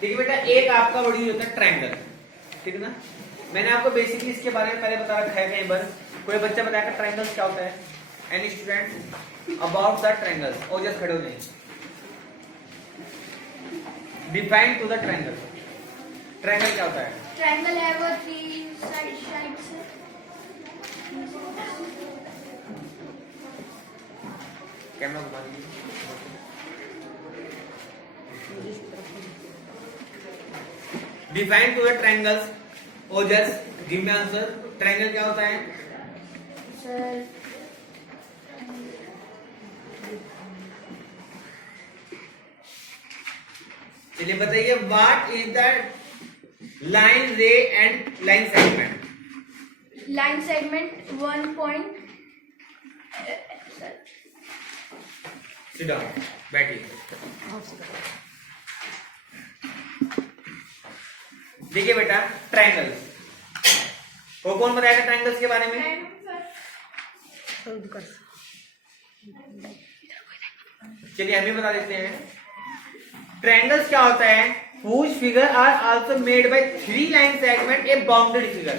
ठीक है बेटा, एक आपका बड़ी होता है ट्रायंगल, ठीक है ना। मैंने आपको बेसिकली इसके बारे में पहले बता रखा है कहीं पर। कोई बच्चा बताएगा ट्रायंगल्स क्या होता है? Any student about the triangles, और जस्ट खड़े हो जाइए। Define to the triangle. Triangle क्या होता है? ट्रायंगल है वो 3 साइड्स। कैमरा घुमा दीजिए। डिफाइन टू द ट्रायंगल्स, और just give me answer. Triangle क्या होता है? सर चलिए बताइए, व्हाट इज द लाइन रे and line segment? Line segment 1 point. Sit down, बैठिए। देखिए बेटा, ट्रायंगल वो कौन बताएगा ट्रायंगल्स के बारे में? चलिए हम ही बता देते हैं। ट्रायंगल्स क्या होता है? whose figure are also made by 3 line segment a bounded figure।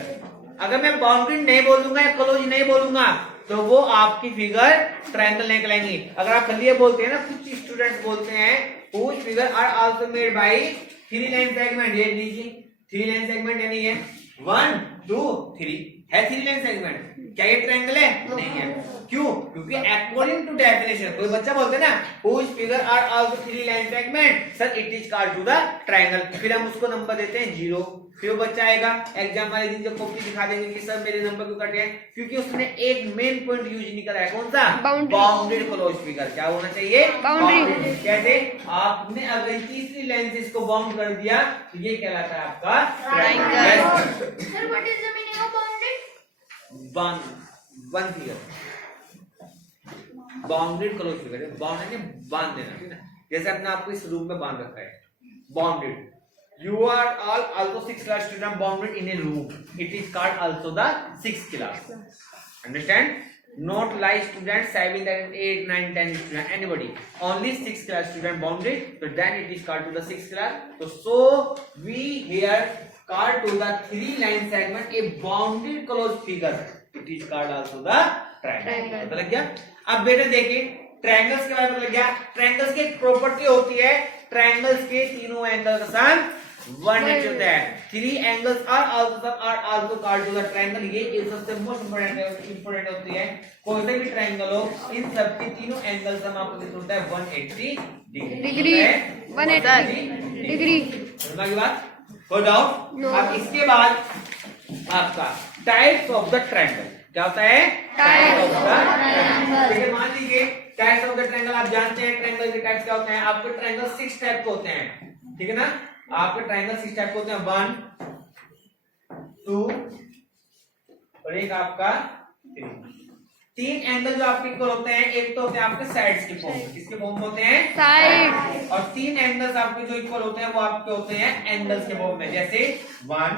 अगर मैं बाउंड्री नहीं बोलूंगा या क्लोज नहीं बोलूंगा तो वो आपकी फिगर ट्रायंगल नहीं कहलाएंगी। अगर आप खाली ये बोलते हैं ना, कुछ स्टूडेंट्स बोलते हैं whose figure are also made by 3 line segment, ये लीजिए 3 लाइन सेगमेंट यानी है 1 2 3 है 3 लाइन सेगमेंट। क्या ये ट्रायंगल है? नहीं है। क्यों? क्योंकि अकॉर्डिंग टू डेफिनेशन, कोई बच्चा बोलते हैं ना whose figure are also 3 line segment, sir it is called to the triangle, फिर हम उसको नंबर देते हैं 0। फिर वो बच्चा आएगा एग्जाम वाले दिन जब कॉपी दिखा देंगे कि सर मेरे नंबर क्यों कटे हैं, क्योंकि उसने एक मेन पॉइंट यूज नहीं करा है। कौन सा? Bounded close figure. क्या होना चाहिए? बाउंड्री। कैसे? आपने अगर तीसरी लाइन से इसको बाउंड कर दिया तो ये कहलाता है आपका triangle. Sir what is the meaning of bounded? One figure, bounded close figure है। बाउंड यानी बांध देना, ठीक है। जैसे आपने आपको इस रूम में बांध रखा है, bounded. You are all also 6th class student bounded in a room. It is called also the 6th class. Understand? Not like students 7, 8, 9, 10 student. Anybody. Only 6th class student bounded. So then it is called to the 6th class. So we here called to the 3 line segment a bounded closed figure. It is called also the triangle. पता लग गया? अब बेटा देखिए triangles के बारे में लग गया। ट्रायंगल्स की एक प्रॉपर्टी होती है, ट्रायंगल्स के तीनों एंगल का सम 180 होता है। 3 angles are also called to the triangle। ये सबसे मोस्ट इंपोर्टेंट होती है। कोई सा भी ट्रायंगल हो, इन सब के तीनों एंगल सम आपको कितना होता है? 180 डिग्री। 180 डिग्री। समझ गई बात? कोई डाउट? अब इसके बाद आपका टाइप्स ऑफ द ट्रायंगल क्या होता है? Types of the triangle. ठीक है, मान लीजिए टाइप्स ऑफ द ट्रायंगल आप जानते हैं। ट्रायंगल के टाइप्स क्या होते हैं? आपके ट्रायंगल 6 टाइप के होते हैं, ठीक है ना। आपके ट्रायंगल 6 टाइप के होते हैं, 1 2 और एक आपका 3। 3 एंगल जो आपके इक्वल होते हैं, एक तो होते हैं आपके साइड्स के फॉर्म में। किसके फॉर्म में होते हैं? साइड। और 3 एंगल्स आपके जो इक्वल होते हैं वो आपके होते हैं एंगल्स के फॉर्म में, जैसे 1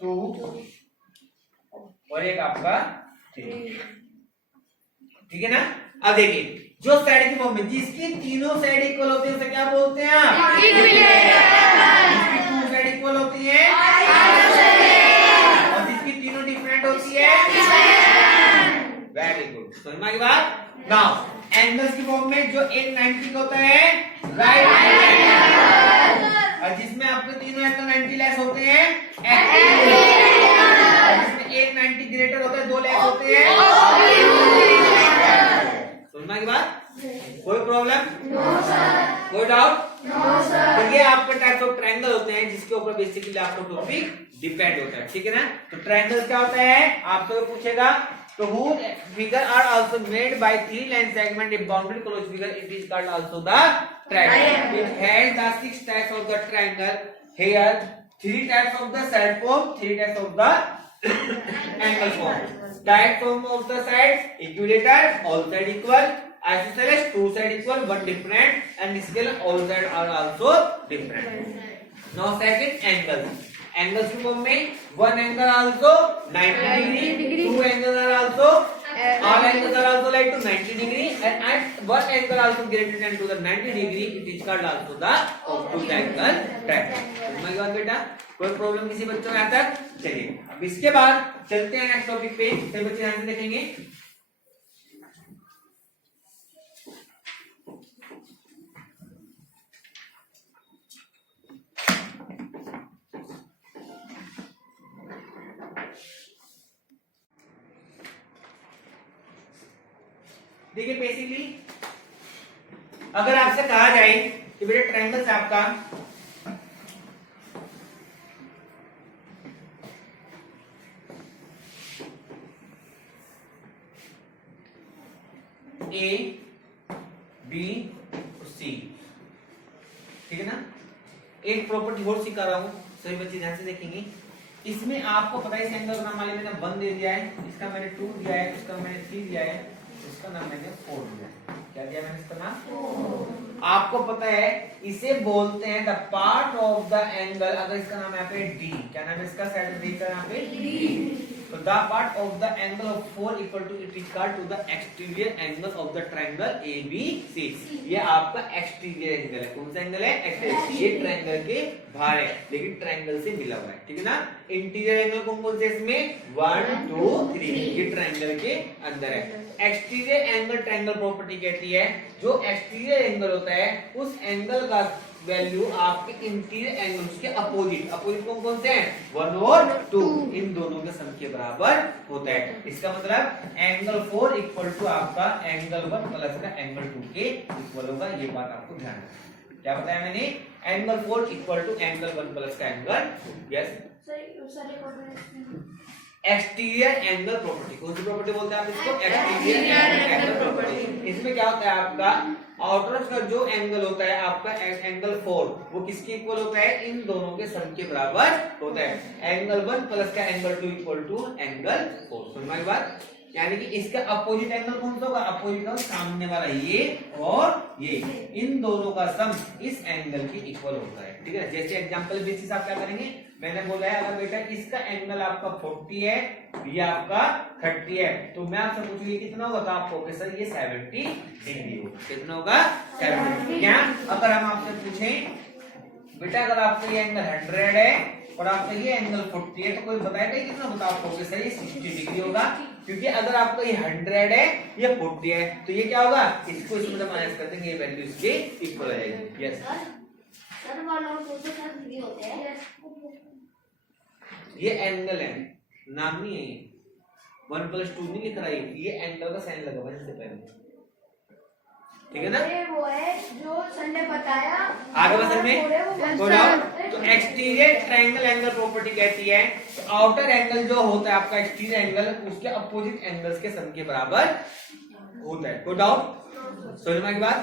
2 और एक आपका 3, ठीक है ना। अब देखिए जो साइड के फॉर्म में जिसकी तीनों साइड इक्वल होती है उसे क्या बोलते हैं आप? जिसकी 2 साइड इक्वल होती है और जिसकी तीनों डिफरेंट होती है। वेरी गुड, समझ में आई बात। नाउ एंगल्स की फॉर्म में जो एक 90 का होता है राइट एंगल, और जिसमें आपके तीनों एंगल 90 लेस होते हैं और जिसमें एक 90 ग्रेटर होता है, 2 लेस होते हैं। समझ में बात? कोई प्रॉब्लम? No sir. कोई डाउट? No sir. तो ये आपके टाइप्स ऑफ ट्रायंगल होते हैं जिसके ऊपर बेसिकली आपको टॉपिक डिपेंड होता है, ठीक है ना। तो ट्रायंगल क्या होता है आपसे पूछेगा, तो whose figure are also made by 3 line segment a bounded closed figure, it is called also the triangle. It has the 6 types of the triangle. Here 3 types of the side form, 3 types of the angle form. Direct form of the sides equilateral, all side equal. Isosceles 2 side equal, 1 different, and scale all side are also different. Now second angle. Angles की form में 1 angle also 90 degree, 2 angles are also all angles are also like to 90 degree and at one angle also greater than to the 90 degree it is called also the obtuse angle triangle। समझ गए बेटा, कोई problem किसी बच्चों में यहाँ तक? चलिए अब इसके बाद चलते हैं नेक्स्ट टॉपिक पे, सभी बच्चे ध्यान से देखेंगे। देखिए बेसिकली अगर आपसे कहा जाए कि बेटा ट्रायंगल से आपका ए बी सी, ठीक है ना, एक प्रॉपर्टी और सिखा रहा हूं, सभी बच्चे ध्यान से देखेंगे। इसमें आपको पता है इस एंगल का नाम मान मैंने 1 दे दिया है, इसका मैंने 2 दिया है, इसका मैंने 3 दिया है, इसका नाम मैंने 4 दिया है। क्या दिया मैंने इसका नाम? आपको पता है इसे बोलते हैं the part of the angle. अगर इसका नाम यहाँ पे डी, क्या नाम है इसका, साइड डी का यहाँ पे डी, तो the part of the angle of 4 equal to it is called to the exterior angle of the triangle ABC। ये आपका एक्सटीरियर एंगल है। कौन सा एंगल है? एक्सटीरियर। ये ट्रायंगल के बाहर है लेकिन ट्रायंगल से मिला हुआ है, ठीक है ना। इंटीरियर एंगल कौन कौन से इसमें? 1 2 3, ये ट्रायंगल के अंदर है। एक्सटीरियर एंगल ट्रायंगल प्रॉपर्टी कहती है जो एक्सटीरियर एंगल होता है उस एंगल का वैल्यू आपके इंटीरियर एंगल के अपोजिट, अपोजिट कौन कौन से हैं? 1 और 2, इन दोनों के सम के बराबर होता है। इसका मतलब एंगल 4 इक्वल टू आपका एंगल 1 प्लस का एंगल 2 के इक्वल होगा। ये बात आपको ध्यान रखना। क्या बताया मैंने? Angle 4 equal to angle 1 plus का angle 2। Yes, exterior angle property. कौन सी प्रॉपर्टी बोलते हैं आप इसको? Exterior angle property. इसमें क्या होता है आपका आउटर का जो एंगल होता है आपका एंगल 4 वो किसके इक्वल होता है? इन दोनों के सम के बराबर होता है। एंगल 1 प्लस का एंगल 2 इक्वल टू एंगल 4। समझ में बात? यानी कि इसका अपोजिट एंगल कौन सा होगा? अपोजिट का सामने वाला ये और ये, इन दोनों का सम इस एंगल के इक्वल होता है, ठीक है। जैसे एग्जांपल बेसिस आप क्या करेंगे, मैंने बोला है अगर बेटा इसका एंगल आपका 40 है, ये आपका 30 है, तो मैं आपसे पूछूंगी कितना होगा, तो आप कहोगे सर ये 70 डिग्री होगा। कितना होगा? 70। क्या अगर हम आपसे पूछें बेटा अगर आपका ये एंगल 100 है और आपका ये एंगल 40 है, तो कोई बताएगा कितना होगा? आप कहोगे सर ये 60 डिग्री होगा, क्योंकि अगर आपका ये 100 है ये 40 है, तो ये क्या होगा? इसको इसमें से माइनस कर देंगे, ये वैल्यू इसके इक्वल आ जाएगी। यस सर वाला 260 डिग्री होते हैं। ये एंगल है, नाम नहीं है ये, 1 + 2 नहीं लिख रहा है, ये एंगल का साइन लगा हुआ है इससे पहले, ठीक है ना। ये वो है जो सर ने बताया आगे बस में तो एक्सटीरियर ट्रायंगल एंगल प्रॉपर्टी कहती है तो आउटर एंगल जो होता है आपका एक्सटीरियर एंगल उसके अपोजिट एंगल्स के सम के बराबर होता है। कोई डाउट? समझ में की बात?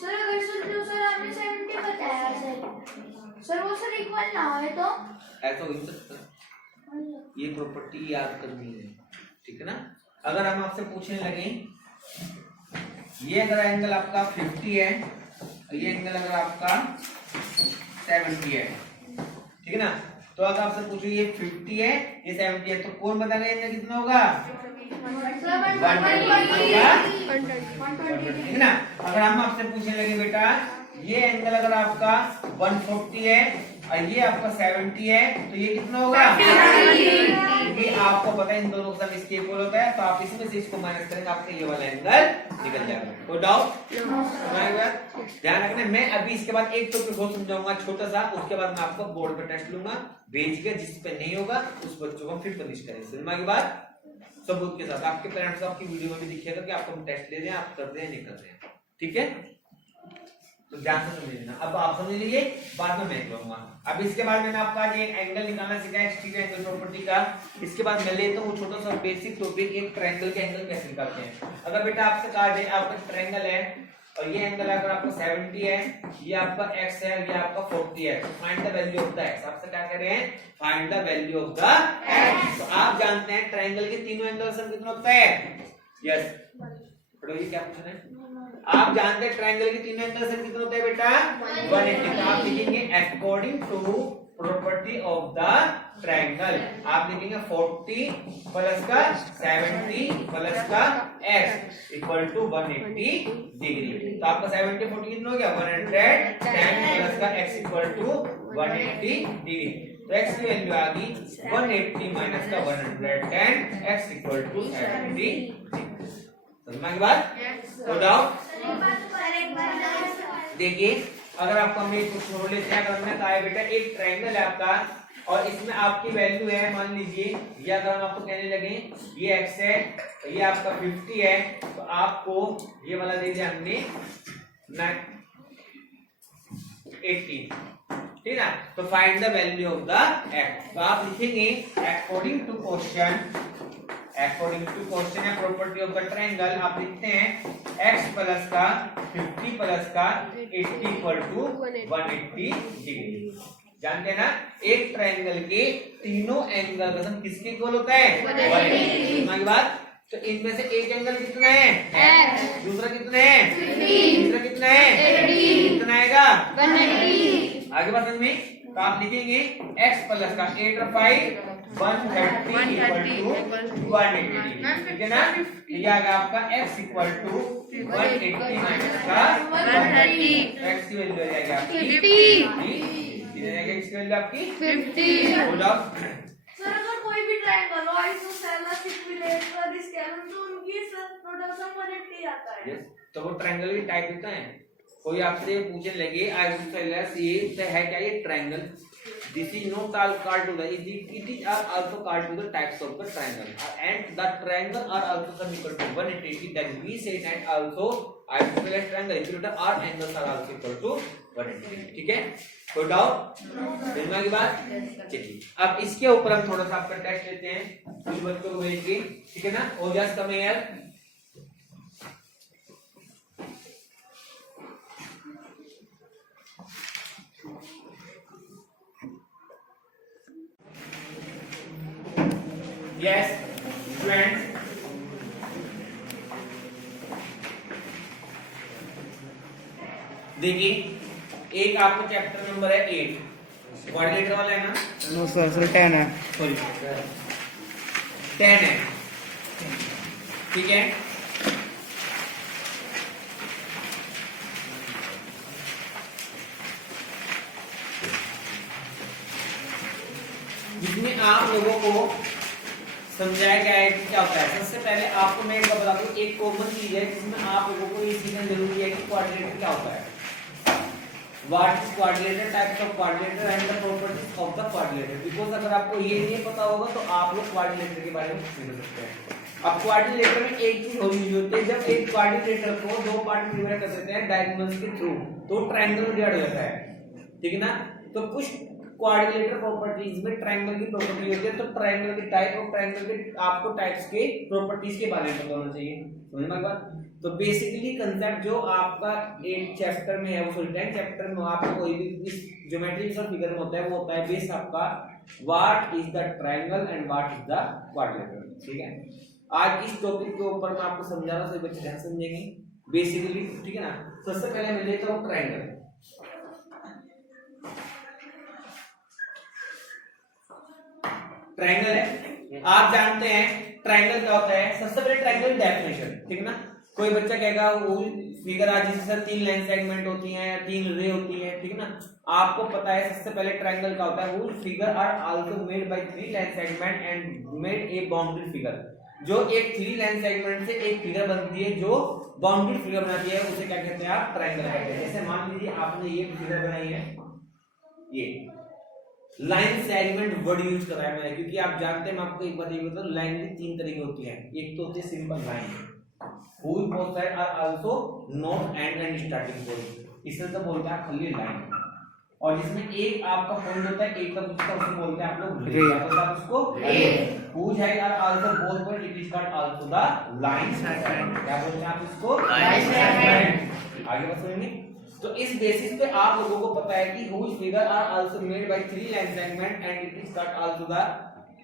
सर अगर सर जो सर आपने 70 बताया सर वो सर इक्वल ना हो तो ऐसा हो नहीं सकता, ये प्रॉपर्टी याद करनी है, ठीक है ना। अगर हम आपसे पूछने लगे ये अगर एंगल आपका 50 है, ये एंगल अगर आपका 70 है, ठीक है ना, तो अगर आपसे पूछो ये 50 है ये 70 है, तो कौन बताएगा ये कितना होगा? 120, ठीक है ना। अगर हम आपसे पूछने लगे बेटा ये एंगल अगर आपका 140 है और ये आपका 70 है, तो ये कितना होगा? क्योंकि आपको पता है इन दोनों का सम इसके इक्वल होता है, तो आप इसमें से इसको माइनस करेंगे, आपका ये वाला एंगल निकल जाएगा। कोई डाउट? ध्यान रखना, मैं अभी इसके बाद एक टॉपिक और समझाऊंगा छोटा सा, उसके बाद मैं आपको बोर्ड पे टेस्ट लूंगा, भेजिएगा, जिस पे नहीं होगा उस बच्चों को फिर पनिश करेंगे। समझ की बात? सबूत के साथ आपके पेरेंट्स को आपकी वीडियो में भी दिखेगा कि आपको हम टेस्ट ले रहे हैं, आप कर रहे हैं नहीं कर रहे हैं, ठीक है। तो ध्यान से समझ लेना। अब आप समझ लीजिए, बाद में मैं करूंगा। अब इसके बाद मैंने आपका ये एंगल निकालना सीखा है एक्सटीरियर एंगल प्रॉपर्टी का। इसके बाद मैं लेता हूँ छोटा सा बेसिक टॉपिक, एक ट्रायंगल के एंगल कैसे निकालते हैं। अगर बेटा आपसे कहा जाए आपका ट्रायंगल है और ये एंगल अगर आपका 70 है, ये आपका x है, ये आपका 40 है, तो find the value of the x। आपसे क्या कह रहे हैं? Find the value of the x। तो आप जानते हैं ट्रायंगल के तीनों एंगल का सम कितना होता है? यस, पढ़ो ये क्या पूछना है। आप जानते हैं ट्रायंगल के तीनों एंगल से कितना होता है बेटा? 180। तो आप लिखेंगे according to property of the triangle. आप लिखेंगे 40 प्लस का 70 प्लस का x इक्वल टू 180 डिग्री। तो आपका 70 40 कितना हो गया 110 प्लस का x इक्वल टू 180 डिग्री। तो x की वैल्यू आ गई 180 माइनस का 110 x इक्वल टू 70। समझ में बात? तो डाउट देखिए, अगर आपको हम एक छोड़ लेते हैं, अगर हमने कहा बेटा एक ट्रायंगल है आपका और इसमें आपकी वैल्यू है, मान लीजिए ये अगर हम आपको कहने लगे ये x है, ये आपका 50 है, तो आपको ये वाला दे दिया हमने 80, ठीक है। तो find the value of the x। तो आप लिखेंगे अकॉर्डिंग टू क्वेश्चन है प्रॉपर्टी ऑफ द ट्रायंगल, आप लिखते हैं x प्लस का 50 प्लस का 80 इक्वल टू 180 डिग्री। जानते हैं ना, एक ट्रायंगल के तीनों एंगल का सम किसके इक्वल होता है 180। की बात, तो इनमें से एक एंगल कितना है दूसरा कितना है तीसरा कितना है कितना आएगा 180। आगे बात में, तो आप लिखेंगे x प्लस का 8 और 5 130 इक्वल टू 180, ठीक है ना। ये आ गया आपका x इक्वल टू 180 माइनस का 130। x की वैल्यू आ जाएगी आपकी 50। x की वैल्यू आपकी 50। हो जाओ सर, अगर कोई भी ट्रायंगल हो आइसोसेलेस इक्विलेटरल का स्केलर, तो उनकी टोटल सम 180 आता है। तो वो ट्रायंगल की टाइप होता है। कोई आपसे पूछने लगे आइसोसेलेस ये है क्या, ये triangle, this is not all called to the it is also called to the types of the triangle and the triangle are also sum equal to 180, that we say that also isosceles triangle equilateral are angles are also equal to 180, ठीक है। कोई doubt समझ की बात? चलिए अब इसके ऊपर हम थोड़ा सा आपका टेस्ट लेते हैं कुछ बच्चों को भेज के, ठीक है ना। ओजस कम है यार, yes students, देखिए एक आपको चैप्टर नंबर है 8 क्वाड्रिलेटरल वाला है ना। नो सर 10 है, सॉरी 10 है, ठीक है। जिसमें आप लोगों को समझाया गया है कि क्या होता है। सबसे पहले आपको मैं एक बता दूं, एक कॉमन चीज है जिसमें आप लोगों को ये सीखना जरूरी है कि क्वाड्रिलेटर क्या होता है, what is quadrilateral, types of quadrilateral and the properties of the quadrilateral. Because अगर आपको ये नहीं पता होगा तो आप लोग क्वाड्रिलेटर के बारे में सीख सकते हैं। अब क्वाड्रिलेटर में एक चीज होनी होती है, जब एक क्वाड्रिलेटर को दो पार्ट में डिवाइड कर देते हैं डायगोनल्स के थ्रू, तो ट्रायंगल में डिवाइड हो जाता है, ठीक है ना। तो कुछ क्वाड्रिलेटर प्रॉपर्टीज में ट्रायंगल की प्रॉपर्टी होती है, तो ट्रायंगल की टाइप और ट्रायंगल के आपको टाइप्स के प्रॉपर्टीज के बारे में पता होना चाहिए। समझ में बात? तो बेसिकली कंसेप्ट जो आपका एक चैप्टर में है, वो फुल 10 चैप्टर में आपको कोई भी इस ज्योमेट्री और फिगर में होता है, वो होता है बेस आपका what is the triangle and what is the quadrilateral, ठीक है। आज इस टॉपिक के ऊपर मैं आपको समझा रहा हूं, सभी बच्चे ध्यान समझेंगे बेसिकली, ठीक है ना। सबसे पहले मैं लेता हूं ट्रायंगल। ट्रायंगल है, आप जानते हैं ट्रायंगल क्या होता है। सबसे पहले ट्रायंगल डेफिनेशन, ठीक है ना। कोई बच्चा कहेगा वो फिगर आज जैसे सर 3 लाइन सेगमेंट होती हैं, 3 रे होती हैं, ठीक है ना। आपको पता है सबसे पहले ट्रायंगल क्या होता है, वो figure are also made by 3 line segment and made a boundary figure. जो एक 3 लाइन सेगमेंट से एक फिगर बनती है, जो बाउंड्री फिगर बनाती है, उसे क्या कहते हैं आप, ट्रायंगल कहते हैं। जैसे मान लीजिए आपने ये फिगर बनाई है, ये लाइन सेगमेंट वर्ड यूज कर रहा है मैंने, क्योंकि आप जानते हैं, मैं आपको एक बात ये बता दूं, लाइन भी 3 तरह की होती है। एक तो होती है simple line, whose both sides are also not end and starting point, इसमें तो बोलते हैं खाली लाइन। और जिसमें एक आपका पॉइंट होता है, एक का दूसरा, उसे बोलते हैं आप लोग रे, मतलब उसको रे। whose sides are also both point, it is called also the line segment। क्या बोलते हैं आप इसको, लाइन सेगमेंट। आगे बात सुनेंगे। तो इस बेसिस पे आप लोगों को पता है कि whose figure are also made by 3 line segment and it is called also the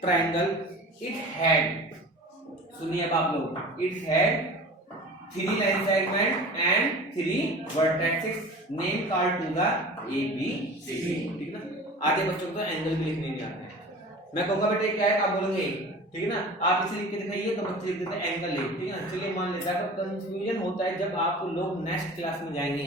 triangle। it had, सुनिए अब आप लोग, it had 3 line segment and 3 vertices name called to the A B C, ठीक ना। आधे बच्चों को तो एंगल भी लिखने नहीं आता है, मैं कहूंगा बेटा क्या है, आप बोलोगे ठीक है ना, आप इसे लिख के दिखाइए तो बच्चे लिख देते हैं एंगल ए, ठीक है ना। चलिए मान लेते हैं, तो कंफ्यूजन होता है जब आप लोग नेक्स्ट क्लास में जाएंगे,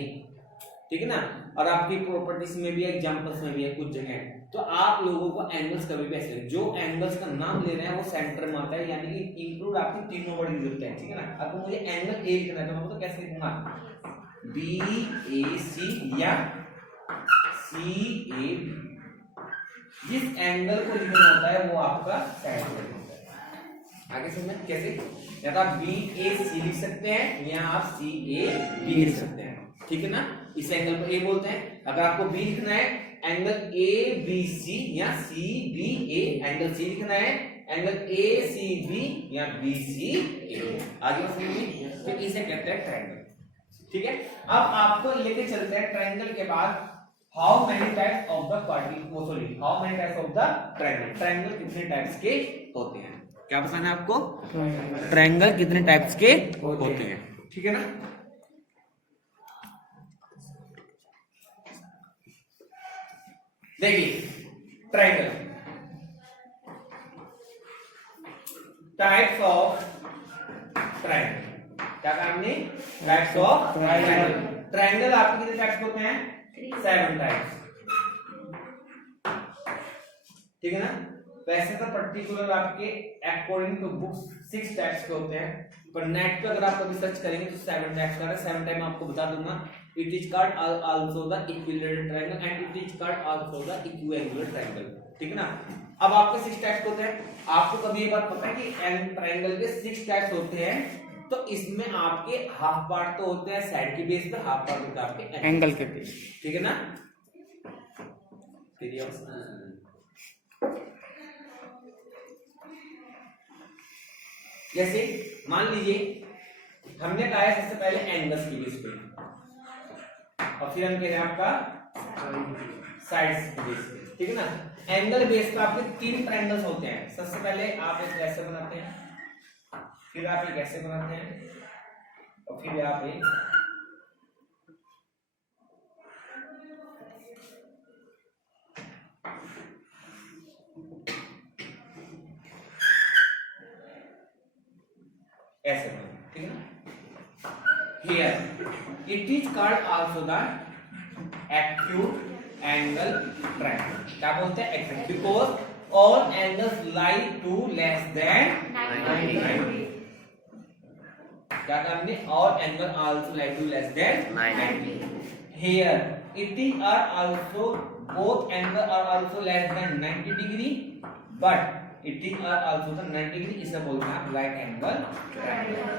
ठीक है ना, और आपकी प्रॉपर्टीज में भी है, एग्जांपल्स में भी है कुछ जगह, तो आप लोगों को एंगल्स कभी भी ऐसे जो एंगल्स का नाम ले रहे हैं वो सेंटर में आता है, यानी कि इंक्लूड आपकी तीनों वर्ड यूज होते हैं, ठीक है ना। अब मुझे एंगल ए लिखना है तो मैं तो कैसे लिखूंगा, बी ए सी या सी ए, जिस एंगल को लिखना होता है वो आपका सेंटर होता है। आगे समझ कैसे, या तो आप बी ए सी लिख सकते हैं या आप सी ए बी लिख सकते हैं, ठीक है ना। इस एंगल को ए बोलते हैं। अगर आपको बी लिखना है, एंगल ए बी सी या सी बी ए, एंगल सी लिखना है, एंगल ए सी बी या बी सी ए। आगे समझिए, तो इसे कहते हैं ट्रायंगल, ठीक है। अब आपको लेके चलते हैं ट्रायंगल के बाद how many types of the quadrilateral, how many types of the triangle, triangle कितने टाइप्स के होते हैं, क्या बताना है आपको, ट्रायंगल कितने टाइप्स के होते हैं, ठीक है ना। देखिए ट्रायंगल, टाइप्स ऑफ ट्रायंगल, क्या कहा हमने, टाइप्स ऑफ ट्रायंगल। ट्रायंगल आपके कितने टाइप्स होते हैं, 7 टाइप्स, ठीक है ना। वैसे तो पर्टिकुलर आपके अकॉर्डिंग टू बुक्स 6 टाइप्स के होते हैं, पर नेट पे अगर आप कभी सर्च करेंगे तो 7 टाइप्स का है। 7 टाइप मैं आपको बता दूंगा। It is called also the equilateral triangle and it is called also the equiangular triangle, ठीक है ना। अब आपके 6 टाइप्स होते हैं। आपको कभी ये बात पता है कि ट्रायंगल के 6 टाइप्स होते हैं, तो इसमें आपके हाफ पार्ट तो होते हैं साइड के बेस पे, हाफ पार्ट होता है आपके एंगल के बेस, ठीक है ना। जैसे मान लीजिए हमने कहा है सबसे पहले एंगल्स की बेस पे, और फिर हम कह रहे हैं आपका साइड्स की बेस पे, ठीक है ना। एंगल बेस पे आपके 3 ट्रायंगल्स होते हैं। सबसे पहले आप एक ऐसे बनाते हैं, फिर आप एक ऐसे बनाते हैं, और फिर आप एक ऐसे बनाते, ठीक है ना। Here it is called also the acute angle triangle, क्या बोलते हैं, acute, because all angles lie to less than 90. क्या कहा हमने, all angle also lie to less than 90. Here it is are also both angle are also less than 90 degree, but it is are also the 90 degree, इसे बोलते हैं right angle triangle,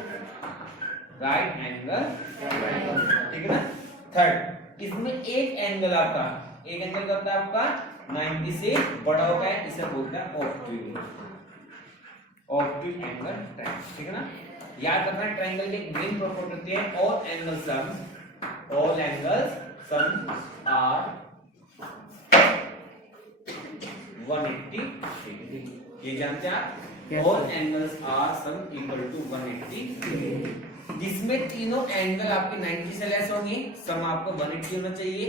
right angle triangle, ठीक है ना। Third, इसमें एक angle आपका, एक एंगल का होता है आपका 90 से बड़ा होता है, इसे बोलते हैं ऑब्ट्यूज, ऑब्ट्यूज एंगल ट्रायंगल, ठीक है ना। याद रखना ट्रायंगल की मेन प्रॉपर्टी होती है all angle sum are 180 degree, ये जानते हैं आप, all angles are sum equal to 180 degree, जिसमें तीनों एंगल आपके 90 से लेस होंगे, सम आपको 180 होना चाहिए।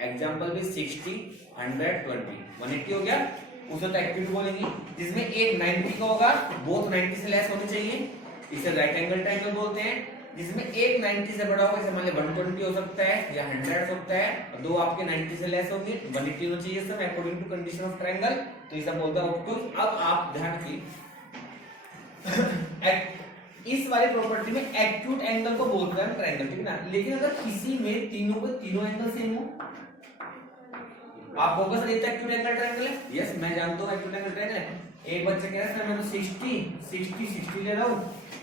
एग्जांपल भी 60, 120, 180 हो गया, उसे तो एक्यूट बोलेंगे। जिसमें एक 90 का होगा, बोथ 90 से लेस होने चाहिए, इसे राइट एंगल ट्रायंगल बोलते हैं। जिसमें एक 90 से बड़ा होगा, जैसे मान लीजिए 120 हो सकता है या 100 हो सकता है, और दो आपके 90 से लेस होंगे, 180 होना चाहिए सब according to condition of triangle, तो इसे बोलते हैं ऑब्ट्यूज। अब आप ध्यान रखिए इस वाली प्रॉपर्टी में एक्यूट एंगल को बोलते हैं ट्रायंगल, ठीक है ना। लेकिन अगर किसी में तीनों एंगल सेम हो, आप फोकस नहीं एक्यूट एंगल ट्रायंगल है, यस मैं जानता हूं एक्यूट एंगल ट्रायंगल है। एक बच्चा कह रहा है सर मैं तो 60 ले रहा हूं,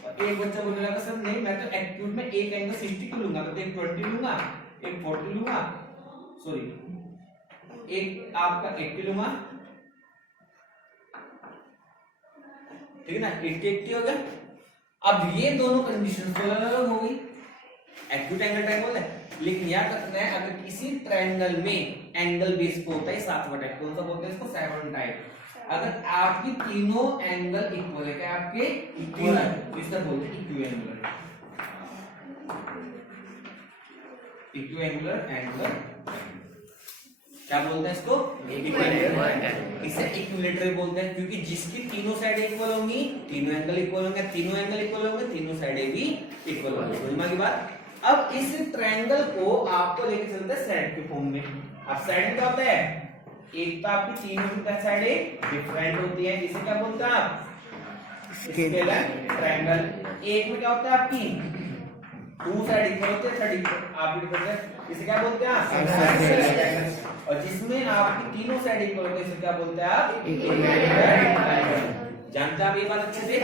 और एक बच्चा बोलने लगा सर नहीं मैं तो एक्यूट में एक एंगल 60 क्यों लूंगा, तो एक 20 लूंगा, एक 40 लूंगा, सॉरी एक आपका 80 लूंगा, ठीक है ना, 80 हो गया। अब ये दोनों कंडीशन तो अलग हो गई, एक्यूट एंगल ट्रायंगल है। लेकिन याद रखना है अगर किसी ट्रायंगल में एंगल बेस को होता है 7वां टाइप, कौन सा बोलते हैं इसको, 7 टाइप। अगर आपकी तीनों एंगल इक्वल है, क्या आपके इक्वल है, तो इसका बोलते हैं इक्विएंगुलर, इक्विएंगुलर एंगल, क्या बोलते हैं इसको? इक्विलेटरल। इसे इक्विलेटरल बोलते हैं क्योंकि जिसकी तीनों साइड इक्वल होंगी, तीनों एंगल इक्वल होंगे, तीनों एंगल इक्वल होंगे, तीनों साइडें भी इक्वल होंगी। समझ की बात? अब इस ट्रायंगल को आपको लेके चलते हैं साइड के फॉर्म में। अब साइड में क्या होता है? एक तो आपकी तीनों की साइडें डिफरेंट होती है, इसे क्या बोलते हैं आप? Scalar triangle. एक में क्या होता है आपकी टू साइड इक्वल होते हैं, आप इसे क्या बोलते हैं आप? और जिसमें आपकी तीनों साइड इक्वल होते हैं इसे क्या बोलते हैं आप? जानते हैं आप ये बात अच्छे से?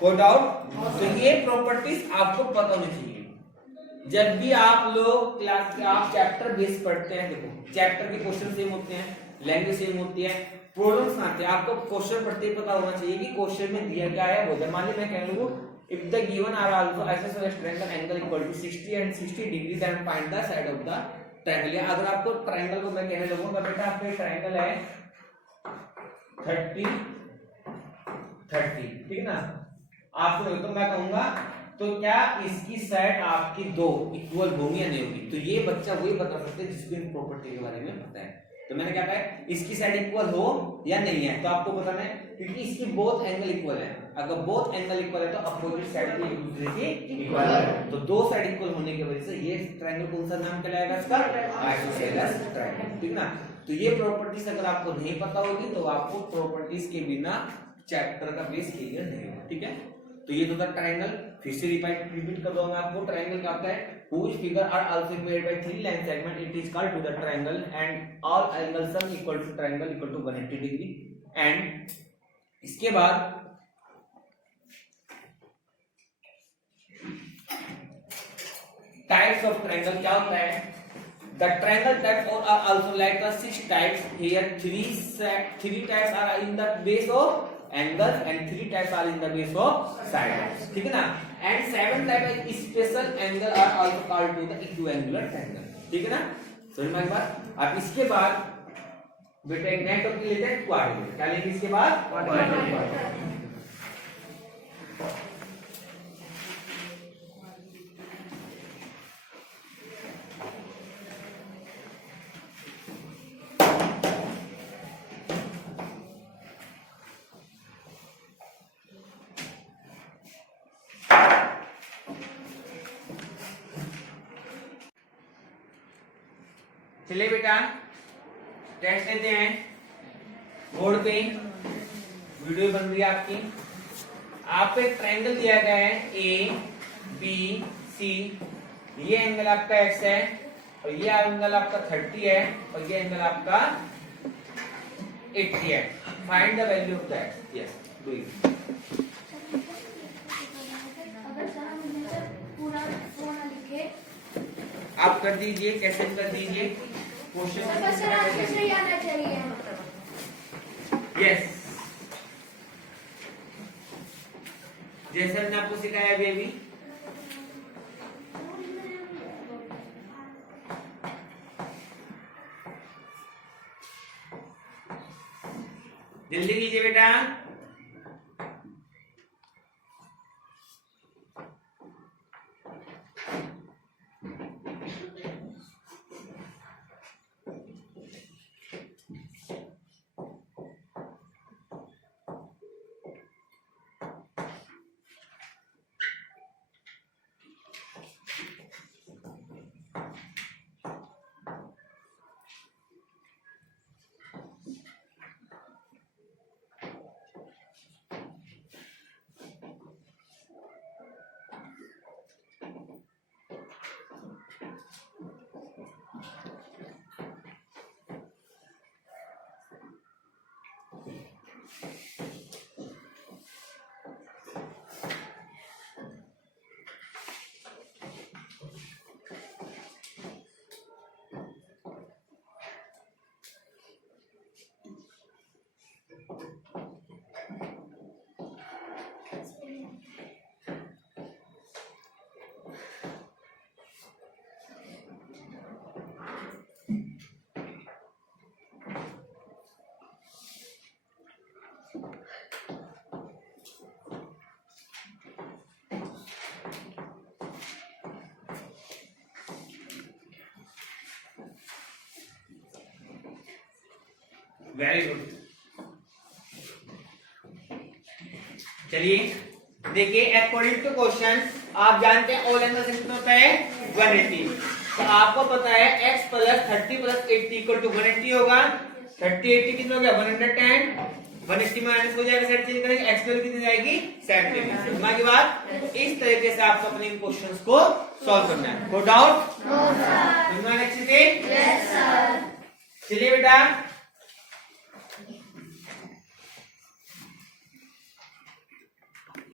कोई डाउट? तो ये प्रॉपर्टीज आपको पता होनी चाहिए जब भी आप लोग क्लास के आप चैप्टर बेस पढ़ते हैं। देखो चैप्टर के क्वेश्चन सेम होते हैं, लैंग्वेज सेम होती है, प्रॉब्लम्स आते हैं, आपको क्वेश्चन पढ़ते ही पता होना चाहिए कि क्वेश्चन में दिया क्या है। वो मान ली मैं कह लूं if the given are also isosceles triangle angle equal to 60 and 60 degree then find the side of the triangle। अगर आपको ट्रायंगल को मैं कहने लगूंगा बेटा आपका ट्रायंगल है 30 30, ठीक है ना? आपको तो मैं कहूंगा तो क्या इसकी साइड आपकी दो इक्वल होंगी या नहीं होगी? तो ये बच्चा वही बता सकते हैं जिसको इन प्रॉपर्टी के बारे में पता है। तो मैंने क्या कहा इसकी साइड इक्वल हो या नहीं है, तो आपको बताना है क्योंकि इसकी बोथ एंगल इक्वल है। अगर बोथ एंगल इक्वल है तो अपोजिट साइड भी एक दूसरे की इक्वल है। तो दो साइड इक्वल होने की वजह से ये ट्रायंगल कौन सा नाम कहलाएगा इसका? आइसोसेलेस ट्रायंगल, ठीक ना? तो ये प्रॉपर्टीज अगर आपको नहीं पता होगी तो आपको प्रॉपर्टीज के बिना चैप्टर का बेस क्लियर नहीं होगा, ठीक है? तो ये तो था ट्रायंगल। फिर से रिपीट कर दूंगा आपको। ट्रायंगल क्या होता है? whose figure are also made by three line segment, it is called to the triangle and all angles sum equal to triangle equal to 180 degree। and इसके बाद types of triangle क्या होता है? The triangle types are also like the 6 types here। three types are in the base of angle and 3 types are in the base of side, ठीक है ना? and 7 type of special angle are also called to the equiangular triangle, ठीक है ना? समझ में आई बात? अब इसके बाद बेटा एक नया टॉपिक लेते हैं क्वाड्रेंट। क्या लेंगे इसके बाद? क्वाड्रेंट। चलिए बेटा टेस्ट लेते हैं। बोर्ड पे वीडियो बन रही है आपकी। आपको एक ट्रायंगल दिया गया है ए बी सी। ये एंगल आपका एक्स है और ये एंगल आपका 30 है और ये एंगल आपका 80 है। Find the value of that. Yes do it. अगर सर हम इधर पूरा पूरा लिखे आप कर दीजिए, कैसे कर दीजिए क्वेश्चन। सर आपको सही आना चाहिए। यस जैसे हमने आपको सिखाया बेबी। जल्दी कीजिए बेटा। Very good. चलिए देखिए, अकॉर्डिंग टू क्वेश्चन आप जानते हैं ऑल एंगल कितना होता है 180। तो आपको पता है x plus 30 plus 80 equal to 180 होगा। 30 80 कितना हो गया 110। 180 माइनस हो जाएगा, सेट चेंज करेंगे, x वैल्यू कितनी जाएगी 70। समझ के बाद इस तरीके से आपको अपने क्वेश्चंस को सॉल्व करना है। No doubt? No sir. अच्छे से? Yes sir. चलिए बेटा